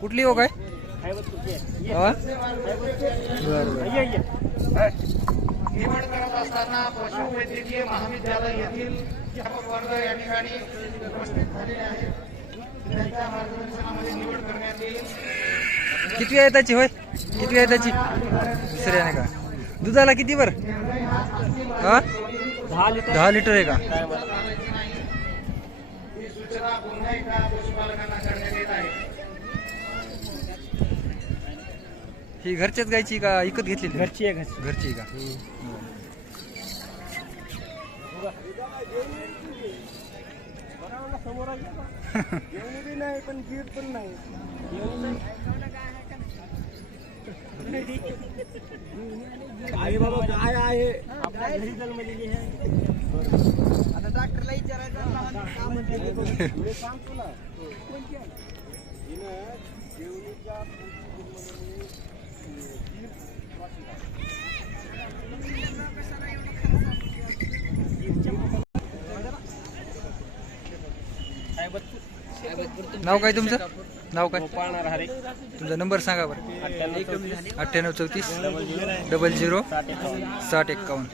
कुठली हो काय? निवड करत असताना पशुवैद्यकीय महाविद्यालय येथील वर्ग या ठिकाणी उपस्थित झालेले आहेत त्यांच्या मार्गदर्शनामध्ये निवड करण्यात येईल किती आहे त्याची होय? किती आहे त्याची? दुसऱ्याने का? दुधाला किती बर? हा? दा लीटर? है का? ही गाय ची का इकत घर घरची आहे का नाही पण गीर बाबा काय आहे? आपल्या घरी जन्मलेली आहे. आता डॉक्टरला विचारायचं सांगतो ना नाव काय तुमचं? नाव काय? तुमचा नंबर सांगा बरं. अठ्ठ्याण्णव चौतीस. Double zero. साठ एक्कावन्न